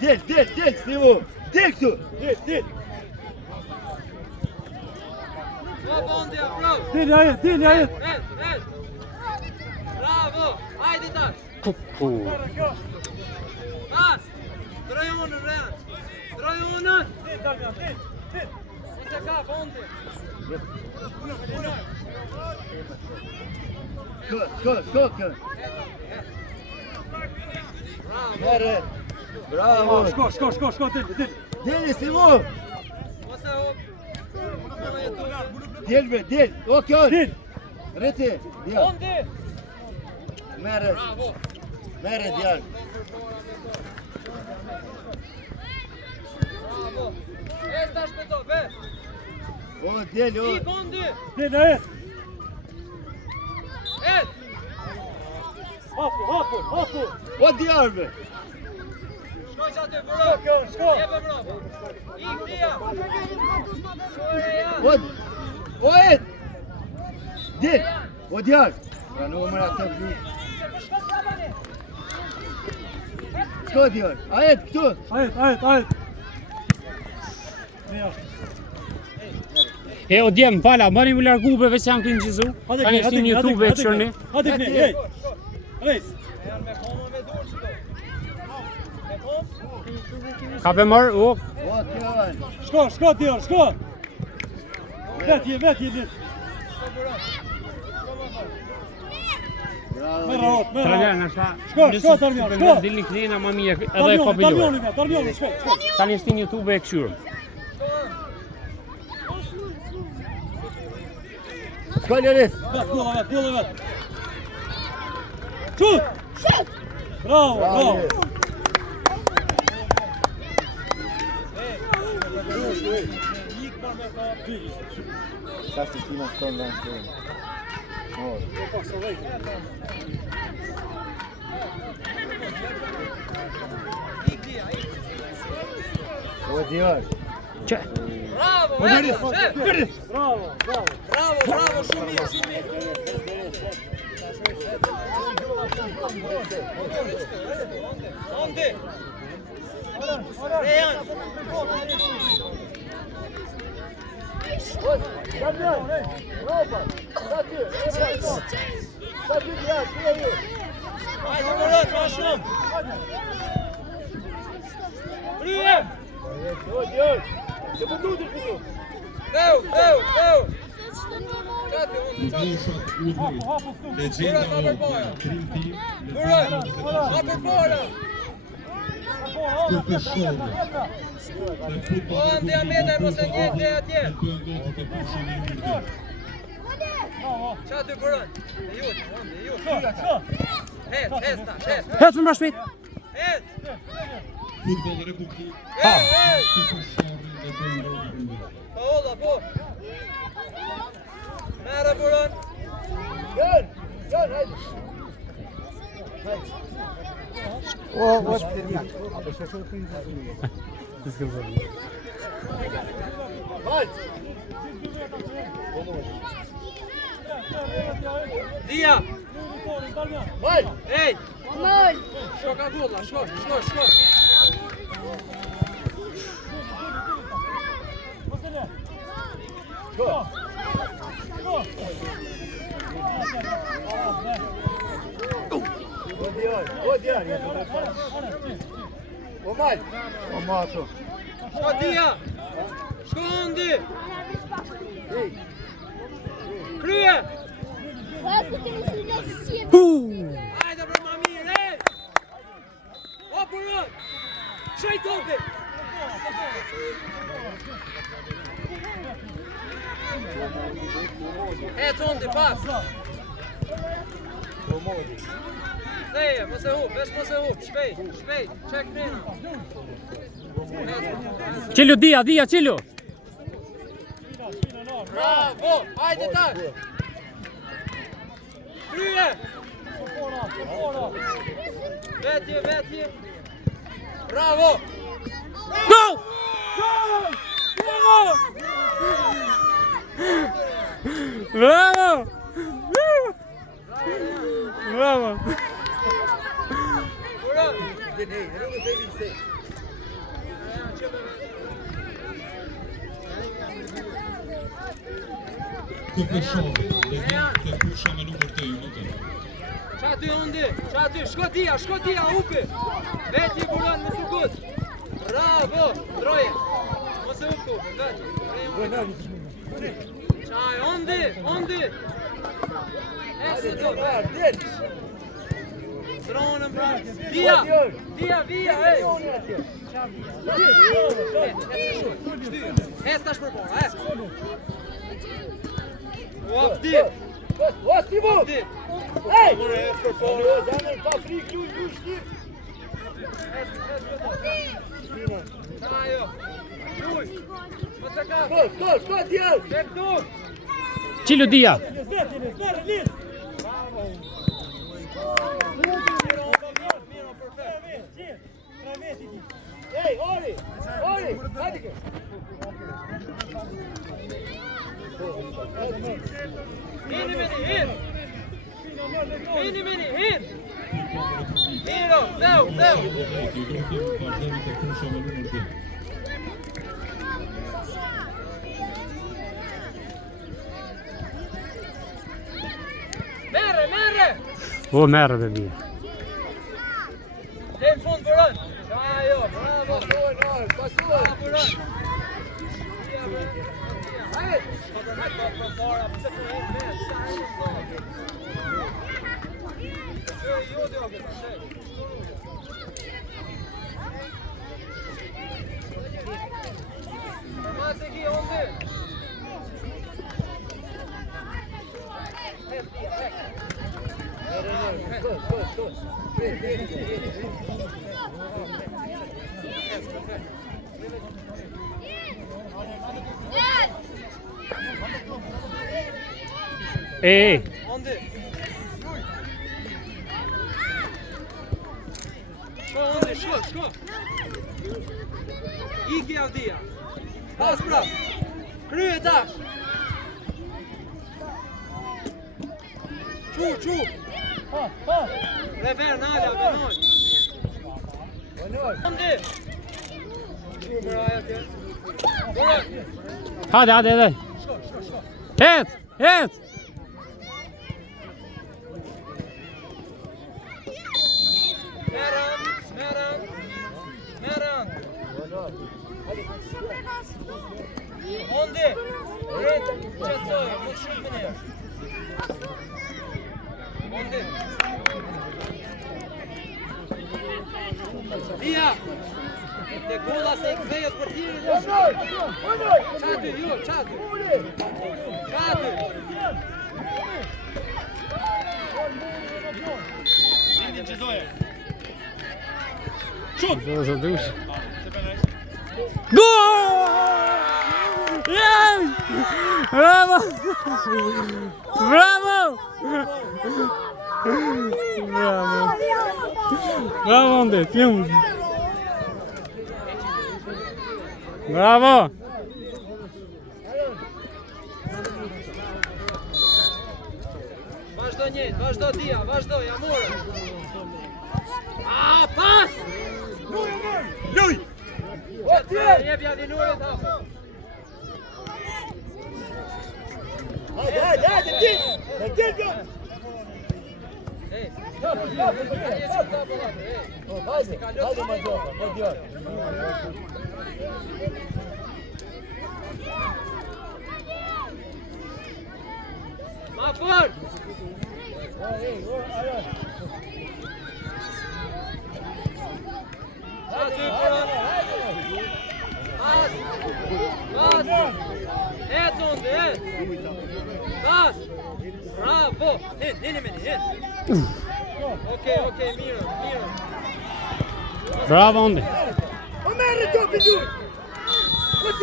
Del, Stivo! Del këtu! Del! Dil, ajit! Bravo! Hajde tash! Kuku. Pas! Droj unën, Ren! Droj unën! Dil! Ose ka, fondi! Skå! Merre! Bravo! Shko, dil! Del, Stivo! Ose hop! Del! O kjo! Dil! Reti! Djal! Fondi! Merre! Bravo! Merre, djal! Bravo! Tash me to, ve! O, del, o! I fondi! Dil, ajit! Et! Hapu! O, djarve! Shkoj që aty, bërë! Shko! Jebe bravo! I klia! Shkoj e janë! O, et! Del! O, djar! Pra në mëra të blu. Shko, djar! Ajet, këtu! Ajit! E o djem, pala, mani mu largu be veç janë kënë gjizu. Tani shti një YouTube e qërni. Hadi këne, Reis! Janë me koma me dur që do! Me kom? Ka pe mërë, o. O, kjo! Shko, Dior, shko! Vetje, dit! Bravo! Merra hot! Trener, nështa. Shko, Tarmion, shko! Dilni kënina ma mije edhe e kopilur. Tarmioni, shpejt! Tani shti një YouTube e këshyrëm. Shko, Ljoris! Djole vet! Shut! Bravo! Sa se si në stonë në të O, djar! Që? Bravo! Bravo! Shumë mirë! Fondi! Rejan! Damian! Ropa! Sa ty djar! Hajde bërët, ma shumë! Krye! O, djar! Që përdutir këtu! Veu! Qati unë, Hapu, Legjenda Europa, Dream Team, hapër fora! O, andi Ameta e mos e njët dhe atje! Qati bërën! E jutë! Het! Hec më shpejt. Het! Futbol Republik. Paola, po! Merë bërën! Gön, hajde! O, terminat. Hajde! Dia! Hajde! Ej! Shko ka gulla, shko! O, djar! O, mal! O, mato! Shko dia! Shko andi! Krye! Hajde bro ma mirë, ej! O, bërën! Shaj topi! E, tondi, pas! Theje, mos e hup, vesh mos e hup, shpejt, qek mina! Qilju, dia, qilju! Bravo! Hajde tash! Krye! Vetje! Bravo! Go! Bravo! Bravo! Din, hej, rrugë të Elise. Këpëshove, dhe pusha me numër të unit. Çaty ondi, çaty, shko dia, upi. Veti buron më sugut. Bravo, troje. Mos e upu, veti. Çaj, ondi. Ese do, Din. Dronën pra. Dia, via, ej. Ese tash për bolla, ese. Uafti. Osti bu. Ej! Zanër pa frikë, luj, shtyp. Ajo. Luj. Mos e ka. Shko, tjerë. Tek tu. Qilo dia. Ej, ori, hajde ke. Hini mini, hin. Miro, zeu. Vardhemi të pusha me numër 2. Merre. O merë dhe via. Tem fund buron. Ajo, bravo. Pasuaj. Buron. Hajde. Para, pse po hen me, sa e do. Jo, Mas aqui onde? Ej. Onde? Shko. Iki avdia. Pas prap. Krye tash. Çu. Rever nala benoj. Onde? Çu braja kë. Hadi. Het. Meran. Onde? Red, çetoj, mos shikni. Onde? Via. Te golla se kthehet për tirin. Çaty. Indin qëzoje. Gol! Jej! Bravo! Bravo, Onde, film. Bravo! Vazhdo dia, ja morë. Pas! Luj! Jebja dinurit hapë. Hajde, din! Ej, Hajde, ma gjoka, ma djarë. ma fort! Aty buron. Pas! Et onde, Pas! Bravo! Hin. Okej, miro. Bravo, Onde. O merre topi dur!